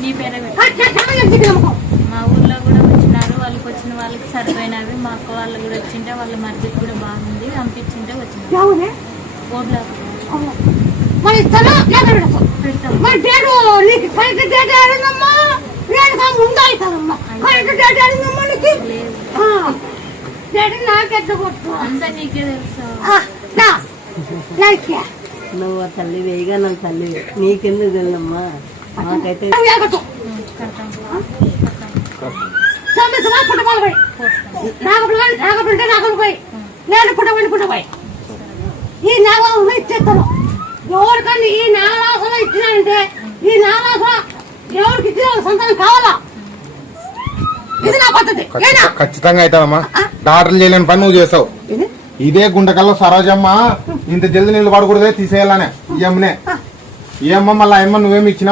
నీ పేరే మా ఊర్లో కూడా వచ్చినారు. వాళ్ళకి వచ్చిన వాళ్ళకి సరిపోయినవి. మా అక్క వాళ్ళు కూడా వచ్చింటే వాళ్ళ మధ్యకి కూడా బాగుంది పంపించింటే వచ్చింది. అంతా నీకే తెలుసు. నువ్వు తల్లి వేయగా నాకు తల్లి నీకెందుకు తెలుదమ్మా నాకైతే ఈ నాగం ఇచ్చేస్తాను. ఎవరికన్నా ఈ నాగరాసన ఇచ్చినానంటే ఈ నాగరాసన ఎవరికి ఇచ్చిన సంతానం కావాలా? ఇది నా పద్ధతి. ఖచ్చితంగా అవుతావమ్మా. డాక్టర్లు చేయలేని పని నువ్వు చేస్తావు. ఇదే గుండెకల్లో సరోజమ్మ ఇంత జల్ది నీళ్ళు పడకూడదే తీసేయాలనే ఈ అమ్మనే. ఈ అమ్మ మళ్ళీ అమ్మ నువ్వేమి ఇచ్చినా